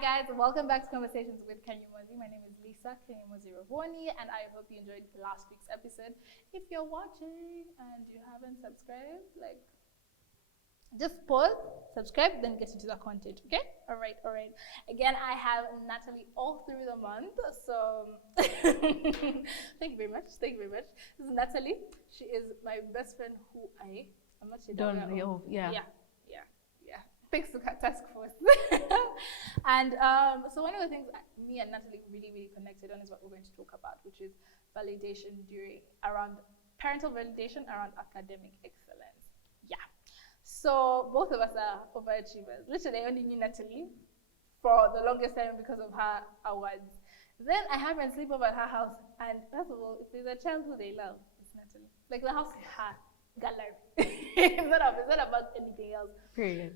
guys, welcome back to Conversations with Kanyomozi. My name is Lisa Kanyomozi Ravoni, and I hope you enjoyed last week's episode. If you're watching and you haven't subscribed, just pause, subscribe, then get into the content, okay? All right. Again, I have Natalie all through the month, so thank you very much. This is Natalie. She is my best friend who I'm not sure. Yeah. Thanks to task force. And so one of the things me and Natalie really connected on is what we're going to talk about, which is validation around parental validation around academic excellence. Yeah. So both of us are overachievers. Literally, I only knew Natalie for the longest time because of her awards. Then I happened to sleep over at her house, and first of all, if there's a child who they love, it's Natalie. Like the house is her gallery. It's not about anything else. Period.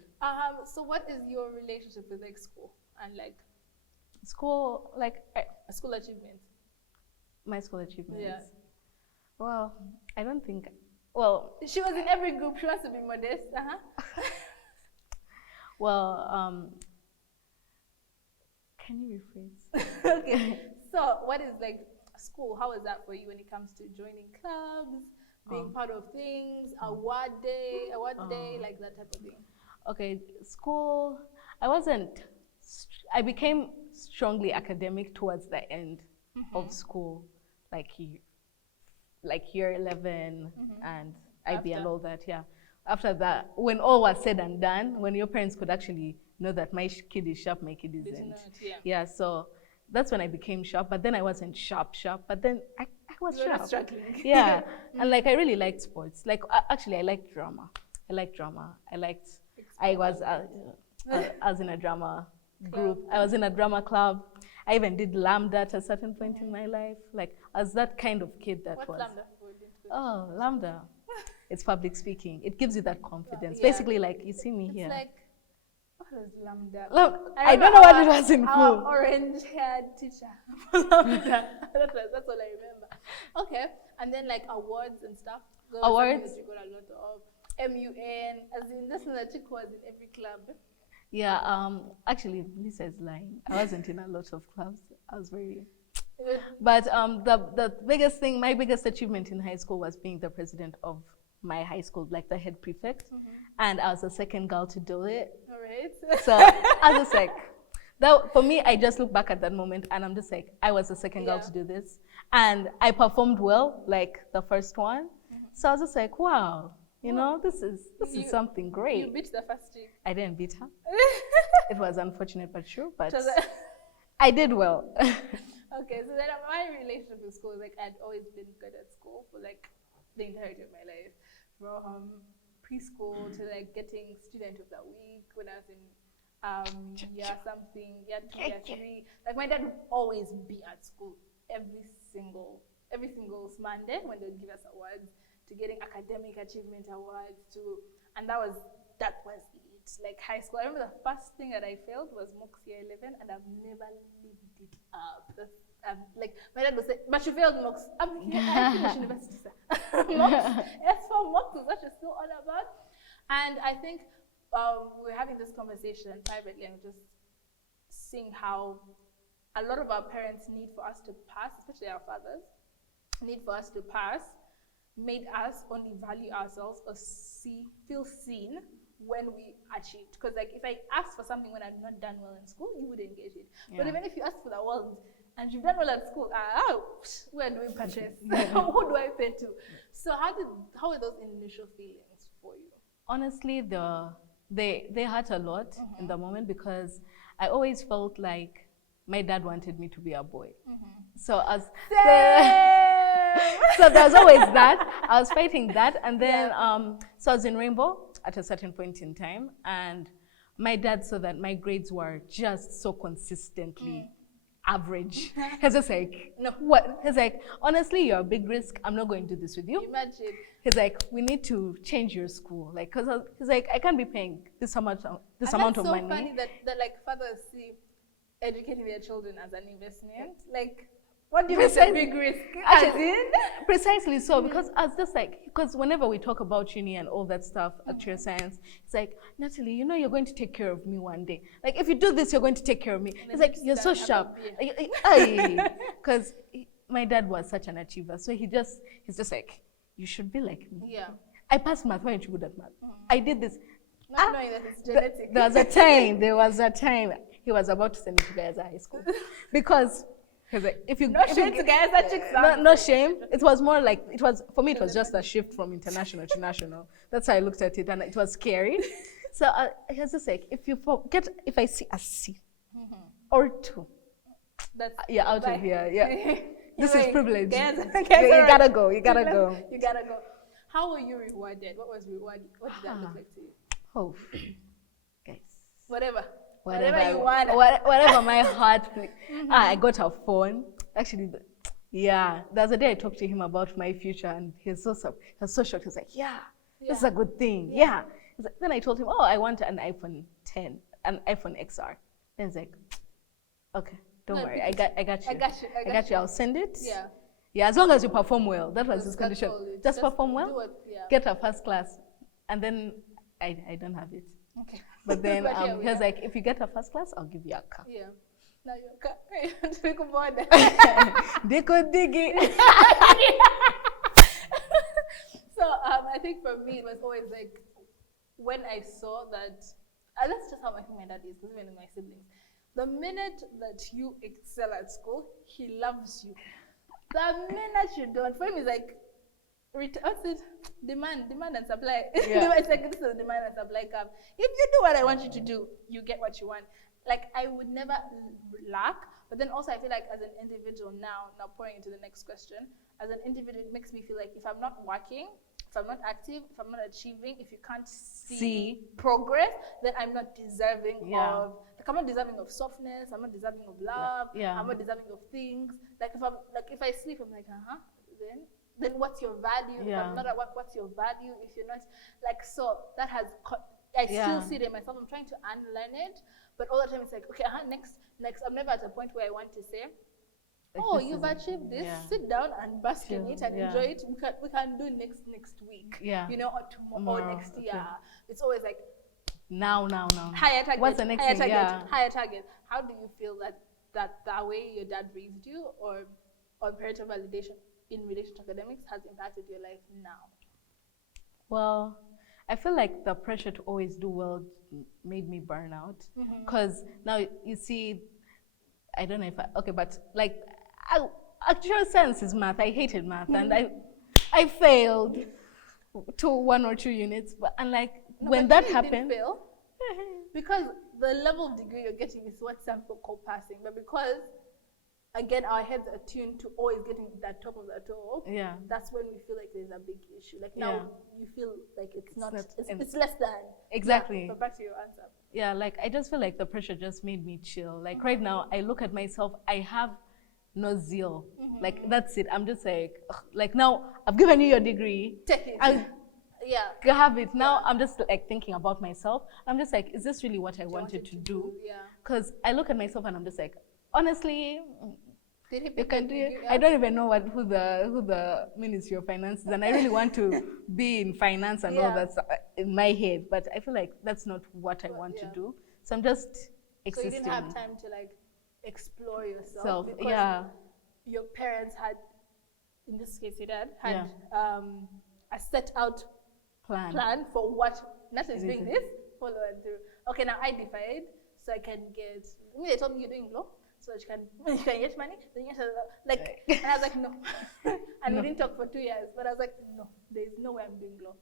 So what is your relationship with school and school achievements? My school achievements. Yeah. Well, I don't think. Well, she was in every group. She wants to be modest. Well, can you rephrase? Okay. So what is school? How is that for you when it comes to joining clubs, being part of things, award day, like that type of thing? Okay, school, I became strongly academic towards the end of school, like year 11 and IB and all that, yeah. After that, when all was said and done, when your parents could actually know that my kid is sharp, my kid isn't. Yeah, so that's when I became sharp, but then I wasn't sharp, but then I was sharp. Struggling. Yeah, and I really liked sports. Actually, I liked drama. I was in a drama group. I was in a drama club. I even did Lambda at a certain point in my life. I was that kind of kid that What's was. Lambda? Oh, Lambda. It's public speaking. It gives you that confidence. Yeah. Basically, you see me here. What is Lambda? I don't know what it was in our school. orange-haired teacher. Lambda. That's all I remember. Okay, and then awards and stuff. Those Awards. You got a lot of MUN. As in, this is a chick who was in every club. Yeah. Actually, Lisa is lying. I wasn't in a lot of clubs. I was very. But the biggest thing, my biggest achievement in high school was being the president of my high school, the head prefect, and I was the second girl to do it. All right. So I was just that for me, I just look back at that moment and I'm just I was the second girl to do this, and I performed well, the first one. So I was just wow, this is something great. You beat the first chick. I didn't beat her. It was unfortunate but true, but I did well. Okay, so then my relationship with school is I'd always been good at school for the entirety of my life, from preschool to getting student of the week when I was in year 2, year 3. My dad would always be at school every single Monday when they would give us awards, to getting academic achievement awards, and that was it. High school, I remember the first thing that I failed was MOOCs year 11, and I've never lived it up. My dad would say, but you failed MOOCs. I finished university, sir. MOOCs, MOOCs is what you're still all about. And I think we're having this conversation privately and just seeing how a lot of our parents need for us to pass, especially our fathers, need for us to pass, made us only value ourselves or feel seen when we achieved. Because if I ask for something when I've not done well in school, you wouldn't get it. Yeah. But even if you ask for the world and you've done well at school, we're doing purchase. Who do I pay to? So how were those initial feelings for you? Honestly, they hurt a lot in the moment, because I always felt like my dad wanted me to be a boy. So so there's always that. I was fighting that, and then so I was in Rainbow at a certain point in time, and my dad saw that my grades were just so consistently average. He's just no, what? He's honestly, you're a big risk. I'm not going to do this with you. Imagine. He's we need to change your school. Because he's I can't be paying this amount of money. That's so funny that fathers see educating their children as an investment. What do you mean it's a big risk? Precisely so, because I was just like, because whenever we talk about uni and all that stuff, actual science, it's like, Natalie, you know you're going to take care of me one day. Like, if you do this, you're going to take care of me. It's like, you're so sharp. Because my dad was such an achiever. So he's just like, you should be like me. Yeah. I passed math. Why aren't you good at math? I did this. Not knowing that it's genetic. There was a time he was about to send me to Gaza High School. Because he was like, no shame to Gaza chicks. No shame. It was more like, for me, it was just a shift from international to national. That's how I looked at it, and it was scary. So he was just like, if I see a C or 2, that's out of here. Yeah. This is privilege. Gaza, you gotta go. You gotta go. How were you rewarded? What was reward? What did that look like to you? Oh, guys. Whatever you want. Whatever my heart. I got a phone. Actually, yeah. There's a day I talked to him about my future, and he was so shocked. He was like, "Yeah, this is a good thing." Yeah. Like, then I told him, "Oh, I want an iPhone 10, an iPhone XR." Then he's like, "Okay, don't worry. I got you. I got you. I'll send it." Yeah. Yeah, as long as you perform well. That was his condition. Just perform well. Get a first class, and then I don't have it. Okay. But then he was like, if you get a first class, I'll give you a car. Yeah. Now your car. Think about that. Diggy. So I think for me it was always like when I saw that, and that's just how I think my dad is, because even in my siblings, the minute that you excel at school, he loves you. The minute you don't, for him it's like, what's it? Demand and supply. Yeah. It's like, this is a demand and supply curve. If you do what I want you to do, you get what you want. Like, I would never lack, but then also I feel like as an individual now pouring into the next question, as an individual, it makes me feel like if I'm not working, if I'm not active, if I'm not achieving, if you can't see progress, then I'm not deserving of, like, I'm not deserving of softness, I'm not deserving of love, I'm not deserving of things. Like, if I sleep, I'm like, then what's your value? If I'm not at work, what's your value? If you're not, like, so that has, I still see it in myself. I'm trying to unlearn it, but all the time it's like, okay, next. I'm never at a point where I want to say, oh, you've achieved this. Sit down and bask in it and enjoy it. We can do next week. Yeah. You know, or tomorrow or next year. It's always like now. Higher target. What's the next thing? Higher target. How do you feel that way your dad raised you, or parental validation in relation to academics has impacted your life now? Well, I feel like the pressure to always do well made me burn out. Because now you see, I don't know if but like, actual science is math. I hated math, and I failed to 1 or 2 units. And like, when that happened, didn't fail because the level of degree you're getting is what some people call passing, but because again, our heads are tuned to always getting that top of the top. Yeah. That's when we feel like there's a big issue. Like now, you feel like it's less than. Exactly. Yeah, but back to your answer. Yeah, like I just feel like the pressure just made me chill. Like right now, I look at myself, I have no zeal. Like that's it. I'm just like now I've given you your degree. Take it. You have it. Now I'm just like thinking about myself. I'm just like, is this really what I wanted to do? Yeah. Because I look at myself and I'm just like, honestly, you can do it. I don't even know who the Ministry of Finance is, and I really want to be in finance and all that stuff in my head, but I feel like that's not what I want to do. So I'm just existing. So you didn't have time to like explore yourself because your parents had, in this case your dad, had a set out plan for what Natalie is doing this, follow and through. Okay, now I defied, so I can get, they told me you're doing law, so you can get money, then you have to, like, and I was like, no. And we didn't talk for 2 years, but I was like, no, there's no way I'm doing law.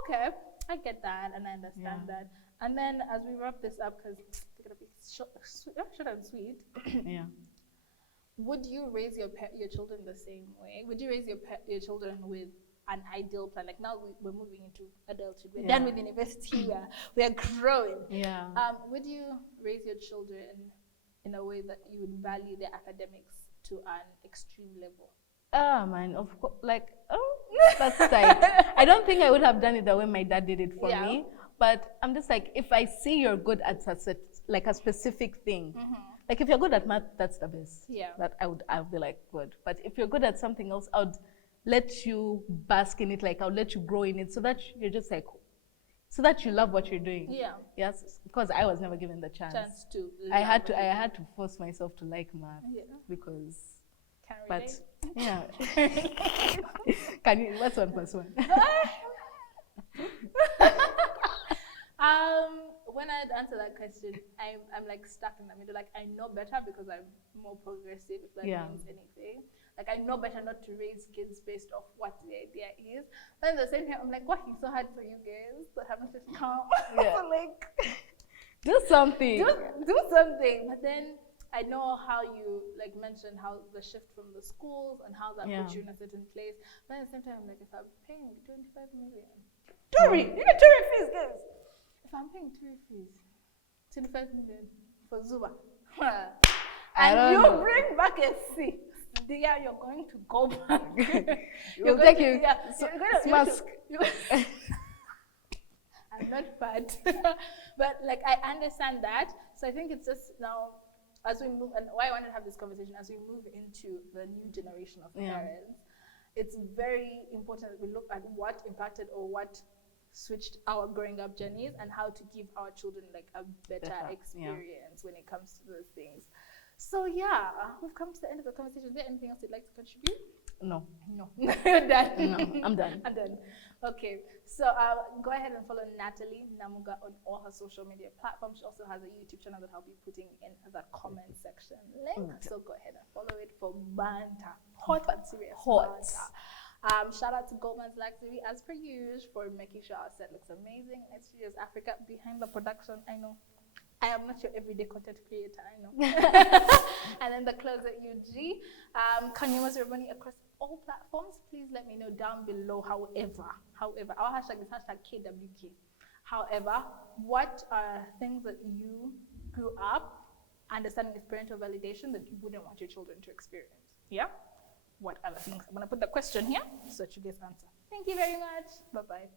Okay, I get that, and I understand that. And then as we wrap this up, because it's going to be short and sweet, would you raise your children the same way? Would you raise your children with an ideal plan? Like now we're moving into adulthood. We're done with university. We are growing. Yeah. Would you raise your children in a way that you would value their academics to an extreme level? Man, of course. Like, that's tight. I don't think I would have done it the way my dad did it for me. But I'm just like, if I see you're good at a specific thing, Like if you're good at math, that's the best. Yeah. That I would be like good. But if you're good at something else, I would let you bask in it. Like I'll let you grow in it, so that you're just like, so that you love what you're doing. Yeah. Yes, because I was never given the chance. Chance to. I had love to. I it. had to force myself to like math Yeah. because. Can But relate. yeah. Can you? What's 1 + 1? When I answer that question, I'm like stuck in the middle. Like I know better because I'm more progressive, if that Yeah. means anything. Like I know better not to raise kids based off what the idea is. But at the same time, I'm like working so hard for you guys to have to come. Yeah. So like Do something. do something. But then I know how you like mentioned how the shift from the schools and how that puts you in a certain place. But at the same time, I'm like if I'm paying 25 million. Tory, you know Tory fees, guys. If I'm paying Tory fees, 25 million for Zuba, and you know. bring back a C, dear, you're going to go back. You'll take you. Mask. I'm not bad, but like I understand that. So I think it's just now as we move, and why I wanted to have this conversation as we move into the new generation of parents. It's very important that we look at what impacted or what switched our growing up journeys and how to give our children like a better experience when it comes to those things. So yeah, we've come to the end of the conversation. Is there anything else you'd like to contribute? No. You're done. No, I'm done. I'm done. Okay, so go ahead and follow Natalie Namuga on all her social media platforms. She also has a YouTube channel that I'll be putting in the comment section link. So go ahead and follow it for banter, hot and serious banter. Shout out to Goldman's Luxury as per usual for making sure our set looks amazing. Next Studios Africa behind the production. I know I am not your everyday content creator, I know. And then the closer UG. Kanyuma Ceremony across all platforms. Please let me know down below. However, our hashtag is #KWK. However, what are things that you grew up understanding is parental validation that you wouldn't want your children to experience? Yeah? What other things? I'm going to put the question here so that you guys answer. Thank you very much. Bye-bye.